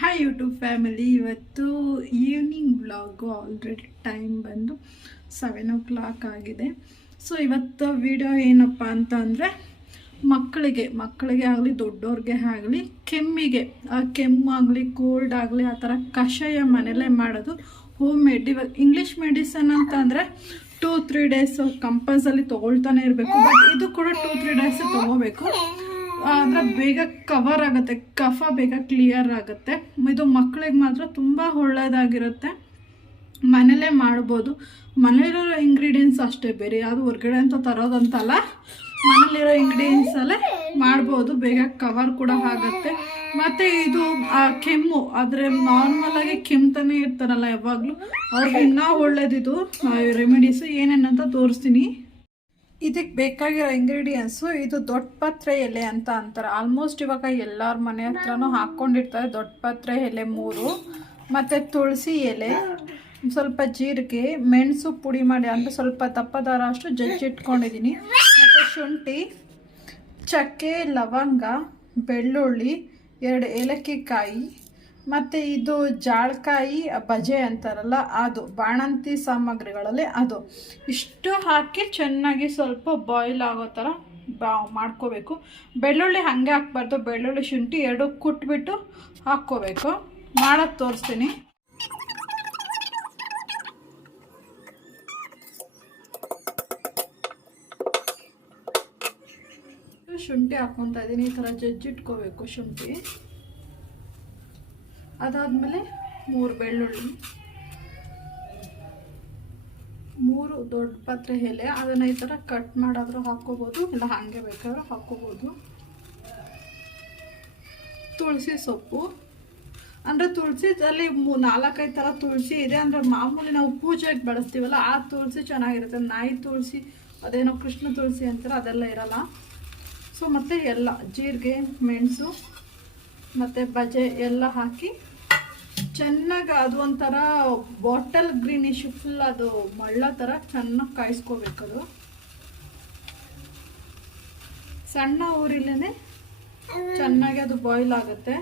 Hi YouTube family, ಇವತ್ತು evening vlog. Already time ಬಂದು 7 o'clock ಆಗಿದೆ. ಸೊ ಇವತ್ತು ವಿಡಿಯೋ ಏನಪ್ಪ ಅಂತ ಅಂದರೆ ಮಕ್ಕಳಿಗೆ ಆಗಲಿ ದೊಡ್ಡವ್ರಿಗೆ ಆಗಲಿ ಕೆಮ್ಮಿಗೆ, ಕೆಮ್ಮಾಗಲಿ ಕೋಲ್ಡ್ ಆಗಲಿ ಆ ಥರ ಕಷಾಯ ಮನೆಯಲ್ಲೇ ಮಾಡೋದು. Home made. ಇವಾಗ ಇಂಗ್ಲೀಷ್ ಮೆಡಿಸನ್ ಅಂತ ಅಂದರೆ 2-3 ಡೇಸ್ ಕಂಪಲ್ಸರಿ ತೊಗೊಳ್ತಾನೆ ಇರಬೇಕು. ಬಟ್ ಇದು ಕೂಡ 2-3 ಡೇಸ್ ತೊಗೋಬೇಕು. ಆದರೆ ಬೇಗ ಕವರ್ ಆಗುತ್ತೆ, ಕಫ ಬೇಗ ಕ್ಲಿಯರ್ ಆಗುತ್ತೆ. ಇದು ಮಕ್ಕಳಿಗೆ ಮಾತ್ರ ತುಂಬ ಒಳ್ಳೆಯದಾಗಿರುತ್ತೆ. ಮನೇಲೇ ಮಾಡ್ಬೋದು. ಮನೇಲಿರೋ ಇಂಗ್ರೀಡಿಯೆಂಟ್ಸ್ ಅಷ್ಟೇ, ಬೇರೆ ಯಾವುದು ಹೊರ್ಗಡೆ ಅಂತ ತರೋದಂತಲ್ಲ. ಮನೇಲಿರೋ ಇಂಗ್ರೀಡಿಯೆಂಟ್ಸಲ್ಲೇ ಮಾಡ್ಬೋದು, ಬೇಗ ಕವರ್ ಕೂಡ ಆಗುತ್ತೆ. ಮತ್ತು ಇದು ಕೆಮ್ಮು, ಆದರೆ ನಾರ್ಮಲಾಗಿ ಕೆಮ್ತಾನೆ ಇರ್ತಾರಲ್ಲ ಯಾವಾಗಲೂ, ಅವ್ರಿಗೆ ಇನ್ನೂ ಒಳ್ಳೇದಿದು ರೆಮಿಡೀಸು. ಏನೇನಂತ ತೋರಿಸ್ತೀನಿ. ಇದಕ್ಕೆ ಬೇಕಾಗಿರೋ ಇಂಗ್ರೀಡಿಯೆಂಟ್ಸು, ಇದು ದೊಡ್ಡ ಪತ್ರೆ ಎಲೆ ಅಂತ ಅಂತಾರೆ. ಆಲ್ಮೋಸ್ಟ್ ಇವಾಗ ಎಲ್ಲರ ಮನೆ ಹತ್ರನೂ ಹಾಕ್ಕೊಂಡಿರ್ತಾರೆ. ದೊಡ್ಡ ಪತ್ರೆ ಎಲೆ 3, ಮತ್ತು ತುಳಸಿ ಎಲೆ, ಸ್ವಲ್ಪ ಜೀರಿಗೆ, ಮೆಣಸು ಪುಡಿ ಮಾಡಿ ಅಂದರೆ ಸ್ವಲ್ಪ ದಪ್ಪದಾರ ಅಷ್ಟು ಜಜ್ಜಿಟ್ಕೊಂಡಿದ್ದೀನಿ, ಮತ್ತು ಶುಂಠಿ, ಚಕ್ಕೆ, ಲವಂಗ, ಬೆಳ್ಳುಳ್ಳಿ, 2 ಏಲಕ್ಕಿ ಕಾಯಿ, ಮತ್ತು ಇದು ಜಾಳಕಾಯಿ ಬಜೆ ಅಂತಾರಲ್ಲ ಅದು, ಬಾಣಂತಿ ಸಾಮಗ್ರಿಗಳಲ್ಲಿ ಅದು. ಇಷ್ಟು ಹಾಕಿ ಚೆನ್ನಾಗಿ ಸ್ವಲ್ಪ ಬಾಯ್ಲ್ ಆಗೋ ಥರ ಮಾಡ್ಕೋಬೇಕು. ಬೆಳ್ಳುಳ್ಳಿ ಹಾಗೆ ಹಾಕ್ಬಾರ್ದು, ಬೆಳ್ಳುಳ್ಳಿ ಶುಂಠಿ 2 ಕುಟ್ಬಿಟ್ಟು ಹಾಕ್ಕೋಬೇಕು. ಮಾಡೋದು ತೋರಿಸ್ತೀನಿ. ಶುಂಠಿ ಹಾಕ್ಕೊತಾ ಇದ್ದೀನಿ. ಈ ಥರ ಜಜ್ಜಿಟ್ಕೋಬೇಕು ಶುಂಠಿ. ಅದಾದಮೇಲೆ 3 ಬೆಳ್ಳುಳ್ಳಿ, 3 ದೊಡ್ಡ ಪತ್ರೆ ಎಲೆ, ಅದನ್ನು ಈ ಥರ ಕಟ್ ಮಾಡಾದರೂ ಹಾಕ್ಕೋಬೋದು, ಇಲ್ಲ ಹಾಗೆ ಬೇಕಾದ್ರೂ ಹಾಕ್ಕೋಬೋದು. ತುಳಸಿ ಸೊಪ್ಪು, ಅಂದರೆ ತುಳಸಿದಲ್ಲಿ 4-5 ಥರ ತುಳಸಿ ಇದೆ. ಅಂದರೆ ಮಾಮೂಲಿ ನಾವು ಪೂಜೆಗೆ ಬಳಸ್ತೀವಲ್ಲ ಆ ತುಳಸಿ ಚೆನ್ನಾಗಿರುತ್ತೆ. ನಾಯಿ ತುಳಸಿ, ಅದೇನೋ ಕೃಷ್ಣ ತುಳಸಿ ಅಂತಾರೆ, ಅದೆಲ್ಲ ಇರಲ್ಲ. ಸೊ ಮತ್ತು ಎಲ್ಲ ಜೀರಿಗೆ, ಮೆಣಸು ಮತ್ತು ಬಜೆ ಎಲ್ಲ ಹಾಕಿ ಚೆನ್ನಾಗಿ ಅದು ಒಂಥರ ಬಾಟಲ್ ಗ್ರೀನಿಶ್, ಫುಲ್ ಅದು ಮಳ್ಳ ಥರ ಚೆನ್ನಾಗಿ ಕಾಯಿಸ್ಕೋಬೇಕದು. ಸಣ್ಣ ಊರಿಲೇನೆ ಚೆನ್ನಾಗಿ ಅದು ಬಾಯ್ಲ್ ಆಗುತ್ತೆ.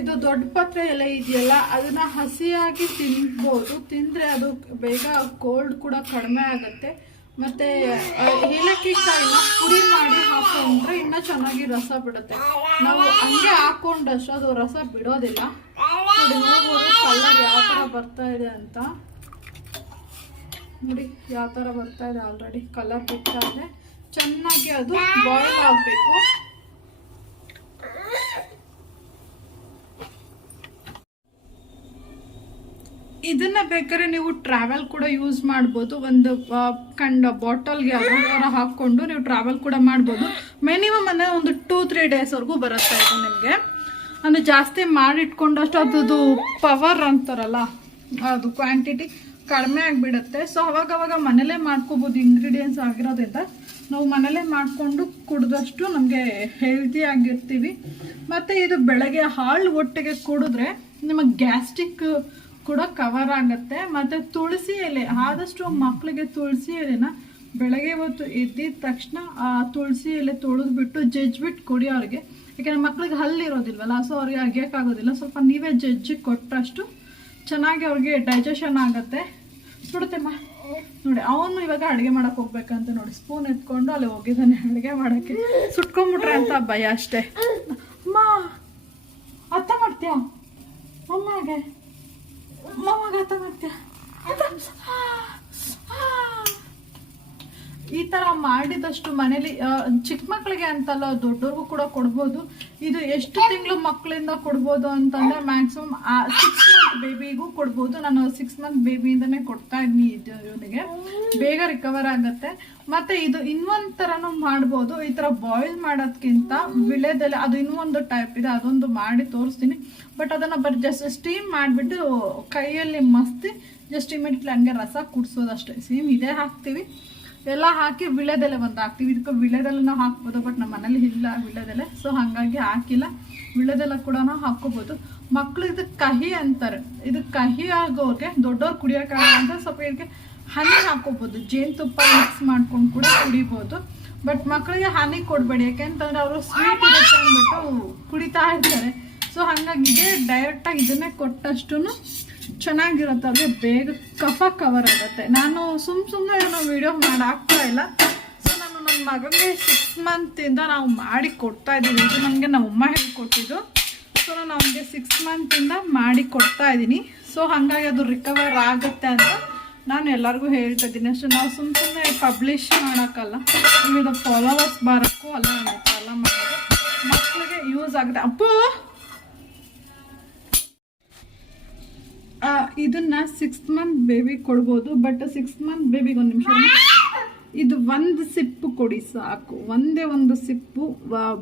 ಇದು ದೊಡ್ಡ ಪತ್ರೆ ಎಲೆ ಇದೆಯಲ್ಲ, ಅದನ್ನ ಹಸಿಯಾಗಿ ತಿನ್ಬೋದು. ತಿಂದರೆ ಅದು ಬೇಗ ಕೋಲ್ಡ್ ಕೂಡ ಕಡಿಮೆ ಆಗುತ್ತೆ. ಮತ್ತು ಏಲಕ್ಕಿ ಕಾಯಿನ ಪುಡಿ ಮಾಡಿ ಹಾಕೊಂಡ್ರೆ ಇನ್ನೂ ಚೆನ್ನಾಗಿ ರಸ ಬಿಡುತ್ತೆ. ನಾವು ಹಂಗೆ ಹಾಕೊಂಡಷ್ಟು ಅದು ರಸ ಬಿಡೋದಿಲ್ಲ. ನೋಡಿ, ನೋಡ್ಬೋದು ಕಲರ್ ಯಾವ ಥರ ಬರ್ತಾ ಇದೆ ಅಂತ. ನೋಡಿ ಯಾವ ಥರ ಬರ್ತಾ ಇದೆ, ಆಲ್ರೆಡಿ ಕಲರ್ ಬಿಡ್ತಾ ಇದೆ. ಚೆನ್ನಾಗಿ ಅದು ಬಾಯ್ಲ್ ಆಗಬೇಕು. ಇದನ್ನ ಬೇಕಾದ್ರೆ ನೀವು ಟ್ರಾವೆಲ್ ಕೂಡ ಯೂಸ್ ಮಾಡ್ಬೋದು. ಒಂದು ಬಾಟಲ್ಗೆ ಅದರ ಹಾಕ್ಕೊಂಡು ನೀವು ಟ್ರಾವೆಲ್ ಕೂಡ ಮಾಡ್ಬೋದು. ಮಿನಿಮಮ್ ಅಂದರೆ ಒಂದು 2-3 ಡೇಸ್ವರೆಗೂ ಬರುತ್ತೆ ಇದು ನಿಮಗೆ. ಅಂದರೆ ಜಾಸ್ತಿ ಮಾಡಿಟ್ಕೊಂಡಷ್ಟು ಅದ್ರದ್ದು ಪವರ್ ಅಂತಾರಲ್ಲ, ಅದು ಕ್ವಾಂಟಿಟಿ ಕಡಿಮೆ ಆಗಿಬಿಡುತ್ತೆ. ಸೊ ಅವಾಗವಾಗ ಮನೇಲೇ ಮಾಡ್ಕೋಬೋದು. ಇಂಗ್ರೀಡಿಯೆಂಟ್ಸ್ ಆಗಿರೋದ್ರಿಂದ ನಾವು ಮನೇಲೇ ಮಾಡಿಕೊಂಡು ಕುಡಿದಷ್ಟು ನಮಗೆ ಹೆಲ್ತಿ ಆಗಿರ್ತೀವಿ. ಮತ್ತು ಇದು ಬೆಳಗ್ಗೆ ಹಾಲು ಒಟ್ಟಿಗೆ ಕುಡಿದ್ರೆ ನಿಮಗೆ ಗ್ಯಾಸ್ಟ್ರಿಕ್ ಕೂಡ ಕವರ್ ಆಗುತ್ತೆ. ಮತ್ತು ತುಳಸಿ ಎಲೆ, ಆದಷ್ಟು ಮಕ್ಕಳಿಗೆ ತುಳಸಿ ಎಲೆನ ಬೆಳಗ್ಗೆ ಹೊತ್ತು ಎದ್ದಿದ ತಕ್ಷಣ ಆ ತುಳಸಿ ಎಲೆ ತೊಳೆದ್ಬಿಟ್ಟು ಜಜ್ಜಿಬಿಟ್ಟು ಕೊಡಿ ಅವ್ರಿಗೆ. ಯಾಕೆಂದರೆ ಮಕ್ಳಿಗೆ ಹಲ್ಲಿರೋದಿಲ್ವಲ್ಲ, ಸೊ ಅವ್ರಿಗೆ ಅಗಿಯೋಕ್ಕಾಗೋದಿಲ್ಲ. ಸ್ವಲ್ಪ ನೀವೇ ಜಜ್ಜಿ ಕೊಟ್ಟಷ್ಟು ಚೆನ್ನಾಗಿ ಅವ್ರಿಗೆ ಡೈಜೆಷನ್ ಆಗುತ್ತೆ. ಸುಡುತ್ತೆಮ್ಮ ನೋಡಿ, ಅವನು ಇವಾಗ ಅಡುಗೆ ಮಾಡೋಕೆ ಹೋಗ್ಬೇಕಂತ ನೋಡಿ ಸ್ಪೂನ್ ಎತ್ಕೊಂಡು ಅಲ್ಲಿ ಹೋಗಿದ್ದಾನೆ ಅಡುಗೆ ಮಾಡೋಕ್ಕೆ. ಸುಟ್ಕೊಂಡ್ಬಿಟ್ರೆ ಅಂತ ಭಯ ಅಷ್ಟೇ. ಅಮ್ಮ ಅರ್ಥ ಮಾಡ್ತೀಯ? ಅಮ್ಮಗೆ ಅರ್ಥ ಮಾಡ್ತೀಯ? ಈ ಥರ ಮಾಡಿದಷ್ಟು ಮನೇಲಿ ಚಿಕ್ಕ ಮಕ್ಕಳಿಗೆ ಅಂತಲ್ಲ, ದೊಡ್ಡವ್ರಿಗೂ ಕೂಡ ಕೊಡ್ಬೋದು. ಇದು ಎಷ್ಟು ತಿಂಗಳು ಮಕ್ಕಳಿಂದ ಕೊಡ್ಬೋದು ಅಂತಂದರೆ ಮ್ಯಾಕ್ಸಿಮಮ್ 6 month ಬೇಬಿಗೂ ಕೊಡ್ಬೋದು. ನಾನು 6 month ಬೇಬಿಯಿಂದನೇ ಕೊಡ್ತಾ ಇದ್ದೀನಿ. ಇವನಿಗೆ ಬೇಗ ರಿಕವರ್ ಆಗುತ್ತೆ. ಮತ್ತು ಇದು ಇನ್ನೊಂದು ಥರನೂ ಮಾಡ್ಬೋದು. ಈ ಥರ ಬಾಯ್ಲ್ ಮಾಡೋದಕ್ಕಿಂತ ವಿಳೆದೆಲೆ, ಅದು ಇನ್ನೊಂದು ಟೈಪ್ ಇದೆ, ಅದೊಂದು ಮಾಡಿ ತೋರಿಸ್ತೀನಿ. ಬಟ್ ಅದನ್ನು ಜಸ್ಟ್ ಸ್ಟೀಮ್ ಮಾಡಿಬಿಟ್ಟು ಕೈಯಲ್ಲಿ ಮಸ್ತಿ ಜಸ್ಟ್ ಇಮಿಡಿಯೇಟ್ಲಿ ಹಂಗೆ ರಸ ಕುಡಿಸೋದಷ್ಟೇ. ಸೇಮ್ ಇದೇ ಹಾಕ್ತೀವಿ, ಎಲ್ಲ ಹಾಕಿ ವಿಳೆದೆಲೆ ಒಂದು ಹಾಕ್ತೀವಿ. ಇದಕ್ಕೆ ವಿಳೆದೆಲೆ ನಾವು ಹಾಕ್ಬೋದು, ಬಟ್ ನಮ್ಮ ಮನೇಲಿ ಇಲ್ಲ ವಿಳೆದೆಲೆ, ಸೊ ಹಾಗಾಗಿ ಹಾಕಿಲ್ಲ. ವಿಳೆದೆಲೆ ಕೂಡ ನಾವು ಹಾಕ್ಕೋಬೋದು. ಮಕ್ಕಳು ಇದಕ್ಕೆ ಕಹಿ ಅಂತಾರೆ. ಇದಕ್ಕೆ ಕಹಿ ಆಗೋರಿಗೆ, ದೊಡ್ಡವ್ರು ಕುಡಿಯೋಕ್ಕಾಗಲ್ಲ ಅಂತ ಸ್ವಲ್ಪ ಇದಕ್ಕೆ ಹನಿ ಹಾಕ್ಕೋಬೋದು. ಜೇನುತುಪ್ಪ ಮಿಕ್ಸ್ ಮಾಡ್ಕೊಂಡು ಕೂಡ ಕುಡಿಬೋದು. ಬಟ್ ಮಕ್ಕಳಿಗೆ ಹಾನಿ ಕೊಡಬೇಡಿ, ಯಾಕೆಂತಂದ್ರೆ ಅವರು ಸ್ವೀಟ್ ಇರುತ್ತೆ ಅಂದ್ಬಿಟ್ಟು ಕುಡಿತಾ ಇರ್ತಾರೆ. ಸೊ ಹಾಗಾಗಿ ಇದೇ ಡೈರೆಕ್ಟಾಗಿ ಇದನ್ನೇ ಕೊಟ್ಟಷ್ಟು ಚೆನ್ನಾಗಿರುತ್ತೆ, ಅವ್ರಿಗೆ ಬೇಗ ಕಫ ಕವರ್ ಆಗುತ್ತೆ. ನಾನು ಸುಮ್ಮನೆ ಏನೋ ವಿಡಿಯೋ ಮಾಡಾಕ್ತಾ ಇಲ್ಲ. ಸೊ ನಾನು ನನ್ನ ಮಗನಿಗೆ 6 ಮಂತಿಂದ ನಾವು ಮಾಡಿ ಕೊಡ್ತಾ ಇದ್ದೀವಿ. ಇದು ನನಗೆ ನಮ್ಮಮ್ಮ ಹೇಳ್ಕೊಟ್ಟಿದ್ದು. ಸೊ ನಾನು ಅವನಿಗೆ 6 ಮಂತಿಂದ ಮಾಡಿ ಕೊಡ್ತಾ ಇದ್ದೀನಿ. ಸೊ ಹಾಗಾಗಿ ಅದು ರಿಕವರ್ ಆಗುತ್ತೆ ಅಂತ ನಾನು ಎಲ್ಲರಿಗೂ ಹೇಳ್ತಾ ಇದ್ದೀನಿ. ಅಷ್ಟು ನಾವು ಸುಮ್ಮನೆ ಪಬ್ಲಿಷ್ ಮಾಡೋಕ್ಕಲ್ಲ, ಇದು ಫಾಲೋವರ್ಸ್ ಬರೋಕ್ಕೂ ಅಲ್ಲ ಎಲ್ಲ ಮಾಡೋದು, ಮಕ್ಕಳಿಗೆ ಯೂಸ್ ಆಗುತ್ತೆ. ಅಪ್ಪು ಇದನ್ನ 6 ಮಂತ್ ಬೇಬಿ ಕೊಡ್ಬೋದು, ಬಟ್ 6 ಮಂತ್ ಬೇಬಿಗೆ 1 ನಿಮಿಷ ಇದು 1 ಸಿಪ್ಪು ಕೊಡಿ ಸಾಕು. ಒಂದು ಸಿಪ್ಪು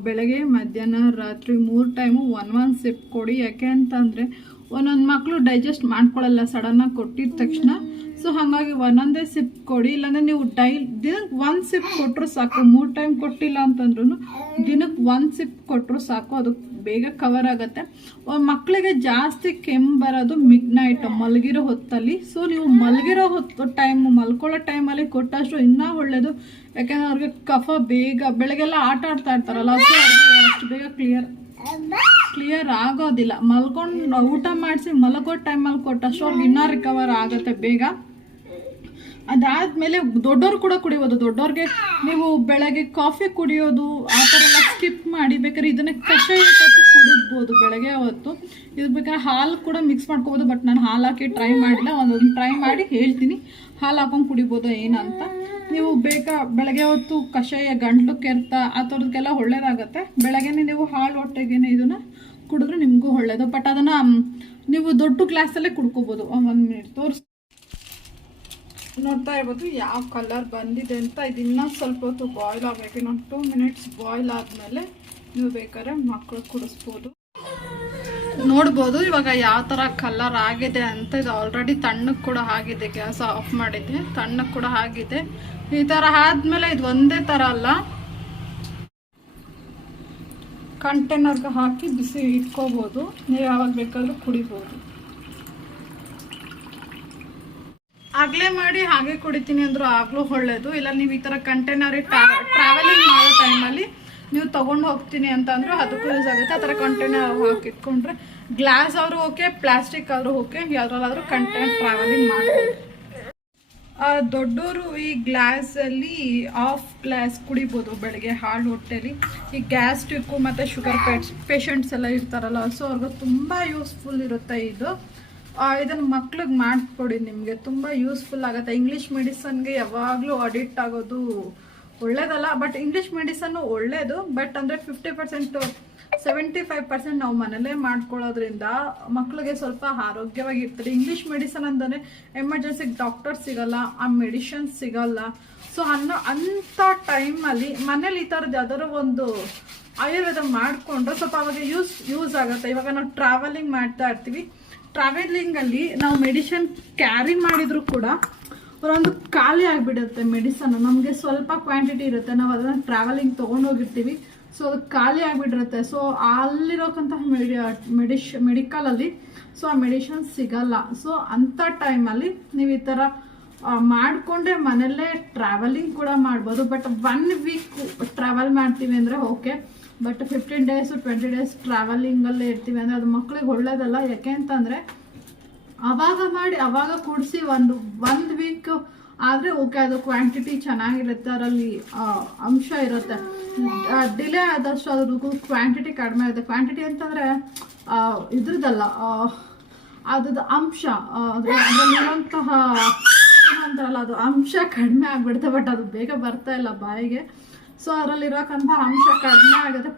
ಬೆಳಗ್ಗೆ ಮಧ್ಯಾಹ್ನ ರಾತ್ರಿ 3 ಟೈಮು 1 ಸಿಪ್ ಕೊಡಿ. ಯಾಕೆ ಅಂತಂದರೆ ಒಂದೊಂದು ಮಕ್ಕಳು ಡೈಜೆಸ್ಟ್ ಮಾಡ್ಕೊಳ್ಳಲ್ಲ ಸಡನ್ನಾಗಿ ಕೊಟ್ಟಿದ ತಕ್ಷಣ. ಸೊ ಹಾಗಾಗಿ ಒಂದೊಂದೇ ಸಿಪ್ ಕೊಡಿ, ಇಲ್ಲಾಂದರೆ ನೀವು ದಿನಕ್ಕೆ 1 ಸಿಪ್ ಕೊಟ್ಟರು ಸಾಕು. 3 ಟೈಮ್ ಕೊಟ್ಟಿಲ್ಲ ಅಂತಂದ್ರೂ ದಿನಕ್ಕೆ 1 ಸಿಪ್ ಕೊಟ್ಟರು ಸಾಕು, ಅದು ಬೇಗ ಕವರ್ ಆಗುತ್ತೆ. ಮಕ್ಕಳಿಗೆ ಜಾಸ್ತಿ ಕೆಮ್ಮು ಬರೋದು ಮಿಡ್ ನೈಟ್ ಮಲಗಿರೋ ಹೊತ್ತಲ್ಲಿ. ಸೊ ನೀವು ಮಲಗಿರೋ ಮಲ್ಕೊಳ್ಳೋ ಟೈಮಲ್ಲಿ ಕೊಟ್ಟಷ್ಟು ಇನ್ನೂ ಒಳ್ಳೆಯದು. ಯಾಕೆಂದರೆ ಅವ್ರಿಗೆ ಕಫ ಬೇಗ ಬೆಳಗ್ಗೆಲ್ಲ ಆಟ ಆಡ್ತಾ ಇರ್ತಾರಲ್ಲ, ಸೊ ಅವ್ರಿಗೆ ಅಷ್ಟು ಬೇಗ ಕ್ಲಿಯರ್ ಆಗೋದಿಲ್ಲ. ಮಲ್ಕೊಂಡು ಊಟ ಮಾಡಿಸಿ ಮಲಗೋ ಟೈಮಲ್ಲಿ ಕೊಟ್ಟಷ್ಟು ಅವ್ರಿಗೆ ಇನ್ನೂ ರಿಕವರ್ ಆಗುತ್ತೆ ಬೇಗ. ಅದಾದಮೇಲೆ ದೊಡ್ಡವ್ರು ಕೂಡ ಕುಡಿಬೋದು. ದೊಡ್ಡವ್ರಿಗೆ ನೀವು ಬೆಳಗ್ಗೆ ಕಾಫಿ ಕುಡಿಯೋದು ಆ ಥರ ಎಲ್ಲ ಸ್ಕಿಪ್ ಮಾಡಿ ಬೇಕಾದ್ರೆ ಇದನ್ನು ಕಷಾಯ ಟೈಪ್ ಕುಡಿಬೋದು ಬೆಳಗ್ಗೆ ಹೊತ್ತು. ಇದು ಬೇಕಾದ್ರೆ ಹಾಲು ಕೂಡ ಮಿಕ್ಸ್ ಮಾಡ್ಕೋಬೋದು, ಬಟ್ ನಾನು ಹಾಲು ಹಾಕಿ ಟ್ರೈ ಮಾಡಿಲ್ಲ. ಒಂದೊಂದು ಟ್ರೈ ಮಾಡಿ ಹೇಳ್ತೀನಿ ಹಾಲು ಹಾಕೊಂಡು ಕುಡಿಬೋದು ಏನಂತ. ನೀವು ಬೆಳಗ್ಗೆ ಹೊತ್ತು ಕಷಾಯ ಗಂಟ್ಲು ಕೆರೆತ ಆ ಥರದಕ್ಕೆಲ್ಲ ಒಳ್ಳೇದಾಗುತ್ತೆ. ಬೆಳಗ್ಗೆನೇ ನೀವು ಹಾಲು ಹೊಟ್ಟೆಗೇನೆ ಇದನ್ನು ಕುಡಿದ್ರೆ ನಿಮಗೂ ಒಳ್ಳೇದು. ಬಟ್ ಅದನ್ನು ನೀವು ದೊಡ್ಡ ಗ್ಲಾಸಲ್ಲೇ ಕುಡ್ಕೋಬೋದು. 1 ಮಿನಿಟ್ ತೋರಿಸಿ ನೋಡ್ತಾ ಇರ್ಬೋದು ಯಾವ ಕಲರ್ ಬಂದಿದೆ ಅಂತ. ಇದು ಇನ್ನೂ ಸ್ವಲ್ಪ ಹೊತ್ತು ಬಾಯ್ಲ್ ಆಗಬೇಕು. ಇನ್ನೊಂದು 2 ಮಿನಿಟ್ಸ್ ಬಾಯ್ಲ್ ಆದಮೇಲೆ ನೀವು ಬೇಕಾದ್ರೆ ಮಕ್ಕಳು ಕುಡಿಸ್ಬೋದು. ನೋಡ್ಬೋದು ಇವಾಗ ಯಾವ ಥರ ಕಲರ್ ಆಗಿದೆ ಅಂತ. ಇದು ಆಲ್ರೆಡಿ ತಣ್ಣಗೆ ಕೂಡ ಆಗಿದೆ, ಗ್ಯಾಸ್ ಆಫ್ ಮಾಡಿದ್ದೆ, ತಣ್ಣಗೆ ಕೂಡ ಆಗಿದೆ. ಈ ಥರ ಆದಮೇಲೆ ಇದು ಒಂದೇ ಥರ ಅಲ್ಲ, ಕಂಟೈನರ್ಗೆ ಹಾಕಿ ಬಿಸಿ ಇಟ್ಕೋಬೋದು. ನೀವು ಯಾವಾಗ ಬೇಕಾದ್ರೂ ಕುಡಿಬೋದು. ಆಗಲೇ ಮಾಡಿ ಹಾಗೆ ಕುಡಿತೀನಿ ಅಂದರೂ ಆಗಲೂ ಒಳ್ಳೆಯದು. ಇಲ್ಲ ನೀವು ಈ ಥರ ಕಂಟೈನರ್ ಟ್ರಾವೆಲಿಂಗ್ ಮಾಡೋ ಟೈಮಲ್ಲಿ ನೀವು ತೊಗೊಂಡು ಹೋಗ್ತೀನಿ ಅಂತಂದ್ರೆ ಅದಕ್ಕೂ ಯೂಸ್ ಆಗುತ್ತೆ. ಆ ಥರ ಕಂಟೈನರ್ ಹಾಕಿ ಇಟ್ಕೊಂಡ್ರೆ ಗ್ಲಾಸ್ ಆದರೂ ಓಕೆ, ಪ್ಲಾಸ್ಟಿಕ್ ಆದರೂ ಓಕೆ, ಯಾವುದ್ರಲ್ಲಾದರೂ ಕಂಟೈನರ್ ಟ್ರಾವೆಲಿಂಗ್ ಮಾಡ್ಬೋದು. ದೊಡ್ಡವರು ಈ ಗ್ಲಾಸಲ್ಲಿ 1/2 ಗ್ಲಾಸ್ ಕುಡಿಬೋದು ಬೆಳಗ್ಗೆ ಹಾಲು ಹೊಟ್ಟೆಲಿ. ಈ ಗ್ಯಾಸ್ಟ್ರಿಕ್ಕು ಮತ್ತು ಶುಗರ್ ಪೇಷಂಟ್ಸ್ ಎಲ್ಲ ಇರ್ತಾರಲ್ಲ, ಸೊ ಅವ್ರಿಗೆ ತುಂಬ ಯೂಸ್ಫುಲ್ ಇರುತ್ತೆ ಇದು. ಇದನ್ನು ಮಕ್ಳಿಗೆ ಮಾಡಿಕೊಡಿ, ನಿಮಗೆ ತುಂಬ ಯೂಸ್ಫುಲ್ ಆಗುತ್ತೆ. ಇಂಗ್ಲೀಷ್ ಮೆಡಿಸನ್ಗೆ ಯಾವಾಗಲೂ ಅಡಿಕ್ಟ್ ಆಗೋದು ಒಳ್ಳೇದಲ್ಲ. ಬಟ್ ಇಂಗ್ಲೀಷ್ ಮೆಡಿಸನ್ನು ಒಳ್ಳೇದು, ಬಟ್ ಅಂದರೆ 50% 75% ನಾವು ಮನೇಲೇ ಮಾಡ್ಕೊಳ್ಳೋದ್ರಿಂದ ಮಕ್ಕಳಿಗೆ ಸ್ವಲ್ಪ ಆರೋಗ್ಯವಾಗಿರ್ತಾರೆ. ಇಂಗ್ಲೀಷ್ ಮೆಡಿಸನ್ ಅಂದರೆ ಎಮರ್ಜೆನ್ಸಿಗೆ ಡಾಕ್ಟರ್ ಸಿಗಲ್ಲ, ಆ ಮೆಡಿಷನ್ಸ್ ಸಿಗಲ್ಲ. ಸೊ ಅಂಥ ಟೈಮಲ್ಲಿ ಮನೇಲಿ ಈ ಥರದ್ದು ಯಾವ್ದಾದ್ರು ಒಂದು ಆಯುರ್ವೇದ ಮಾಡಿಕೊಂಡ್ರೆ ಸ್ವಲ್ಪ ಅವಾಗ ಯೂಸ್ ಆಗುತ್ತೆ. ಇವಾಗ ನಾವು ಟ್ರಾವೆಲಿಂಗ್ ಮಾಡ್ತಾ ಇರ್ತೀವಿ, ಟ್ರಾವೆಲಿಂಗಲ್ಲಿ ನಾವು ಮೆಡಿಷನ್ ಕ್ಯಾರಿ ಮಾಡಿದರೂ ಕೂಡ ಒಂದು ಖಾಲಿ ಆಗಿಬಿಡುತ್ತೆ ಮೆಡಿಸನ್. ನಮಗೆ ಸ್ವಲ್ಪ ಕ್ವಾಂಟಿಟಿ ಇರುತ್ತೆ, ನಾವು ಅದನ್ನು ಟ್ರಾವೆಲಿಂಗ್ ತೊಗೊಂಡೋಗಿರ್ತೀವಿ, ಸೊ ಅದು ಖಾಲಿ ಆಗಿಬಿಟ್ಟಿರುತ್ತೆ. ಸೊ ಅಲ್ಲಿರೋಕ್ಕಂತಹ ಮೆಡಿಕಲಲ್ಲಿ ಸೊ ಆ ಮೆಡಿಷನ್ ಸಿಗಲ್ಲ. ಸೊ ಅಂಥ ಟೈಮಲ್ಲಿ ನೀವು ಈ ಥರ ಮಾಡಿಕೊಂಡೆ ಮನೆಯಲ್ಲೇ ಟ್ರಾವೆಲಿಂಗ್ ಕೂಡ ಮಾಡ್ಬೋದು. ಬಟ್ 1 ವೀಕ್ ಟ್ರಾವೆಲ್ ಮಾಡ್ತೀವಿ ಅಂದರೆ ಓಕೆ, ಬಟ್ 15 ಡೇಸು 20 ಡೇಸ್ ಟ್ರಾವೆಲಿಂಗಲ್ಲೇ ಇರ್ತೀವಿ ಅಂದರೆ ಅದು ಮಕ್ಕಳಿಗೆ ಒಳ್ಳೇದಲ್ಲ. ಯಾಕೆ ಅಂತಂದರೆ ಅವಾಗ ಮಾಡಿ ಅವಾಗ ಕುಡಿಸಿ ಒಂದು ವೀಕ್ ಆದರೆ ಓಕೆ, ಅದು ಕ್ವಾಂಟಿಟಿ ಚೆನ್ನಾಗಿರುತ್ತೆ, ಅದರಲ್ಲಿ ಅಂಶ ಇರುತ್ತೆ. ಡಿಲೇ ಆದಷ್ಟು ಅದ್ರದ್ದು ಕ್ವಾಂಟಿಟಿ ಕಡಿಮೆ ಆಗುತ್ತೆ. ಕ್ವಾಂಟಿಟಿ ಅಂತಂದರೆ ಇದ್ರದ್ದಲ್ಲ, ಅದ್ರದ್ದು ಅಂಶ, ಅದರಲ್ಲಿರುವಂತಹ ಏನಂತಾರಲ್ಲ ಅದು ಅಂಶ ಕಡಿಮೆ ಆಗಿಬಿಡುತ್ತೆ. ಬಟ್ ಅದು ಬೇಗ ಬರ್ತಾ ಇಲ್ಲ ಬಾಯಿಗೆ. ಸೊ ಅದರಲ್ಲಿರೋಕ್ಕಂಥ ಅಂಶ ಕಡಿಮೆ ಆಗುತ್ತೆ,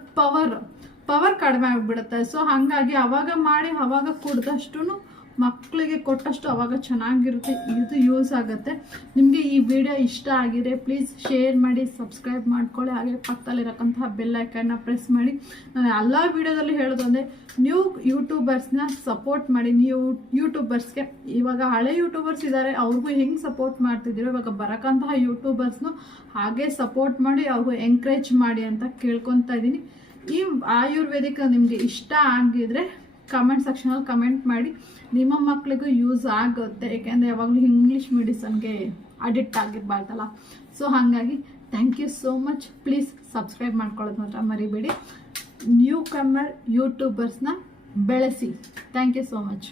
ಪವರ್ ಕಡಿಮೆ ಆಗಿಬಿಡುತ್ತೆ. ಸೊ ಹಾಗಾಗಿ ಅವಾಗ ಮಾಡಿ ಅವಾಗ ಕುಡ್ದಷ್ಟು ಮಕ್ಕಳಿಗೆ ಕೊಟ್ಟಷ್ಟು ಅವಾಗ ಚೆನ್ನಾಗಿರುತ್ತೆ. ಇದು ಯೂಸ್ ಆಗುತ್ತೆ. ನಿಮಗೆ ಈ ವಿಡಿಯೋ ಇಷ್ಟ ಆಗಿದೆ ಪ್ಲೀಸ್ ಶೇರ್ ಮಾಡಿ, ಸಬ್ಸ್ಕ್ರೈಬ್ ಮಾಡ್ಕೊಳ್ಳಿ, ಹಾಗೆ ಪಕ್ಕದಲ್ಲಿರೋಕ್ಕಂತಹ ಬೆಲ್ ಐಕನ್ನ ಪ್ರೆಸ್ ಮಾಡಿ. ನಾನು ಎಲ್ಲ ವಿಡಿಯೋದಲ್ಲಿ ಹೇಳೋದು ಅಂದರೆ ನ್ಯೂ ಯೂಟ್ಯೂಬರ್ಸ್ನ ಸಪೋರ್ಟ್ ಮಾಡಿ. ನೀವು ಯೂಟ್ಯೂಬರ್ಸ್ಗೆ ಇವಾಗ ಹಳೆ ಯೂಟ್ಯೂಬರ್ಸ್ ಇದ್ದಾರೆ, ಅವ್ರಿಗೂ ಹೆಂಗೆ ಸಪೋರ್ಟ್ ಮಾಡ್ತಿದ್ದೀರೋ ಇವಾಗ ಬರೋಕ್ಕಂತಹ ಯೂಟ್ಯೂಬರ್ಸ್ನು ಹಾಗೆ ಸಪೋರ್ಟ್ ಮಾಡಿ, ಅವ್ರಿಗೂ ಎಂಕರೇಜ್ ಮಾಡಿ ಅಂತ ಕೇಳ್ಕೊತಾ ಇದ್ದೀನಿ. ಈ ಆಯುರ್ವೇದಿಕ್ ನಿಮಗೆ ಇಷ್ಟ ಆಗಿದ್ರೆ ಕಮೆಂಟ್ ಸೆಕ್ಷನಲ್ಲಿ ಕಮೆಂಟ್ ಮಾಡಿ. ನಿಮ್ಮ ಮಕ್ಕಳಿಗೂ ಯೂಸ್ ಆಗುತ್ತೆ, ಯಾಕೆಂದರೆ ಯಾವಾಗಲೂ ಇಂಗ್ಲೀಷ್ ಮೆಡಿಸನ್ಗೆ ಅಡಿಕ್ಟ್ ಆಗಿರಬಾರ್ದಲ್ಲ. ಸೊ ಹಾಗಾಗಿ thank you so much. Please subscribe ಮಾಡ್ಕೊಳ್ಳೋದು ಮಾತ್ರ ಮರಿಬೇಡಿ. ನ್ಯೂ ಕಮರ್ ಯೂಟ್ಯೂಬರ್ಸ್ನ ಬೆಳೆಸಿ. Thank you so much.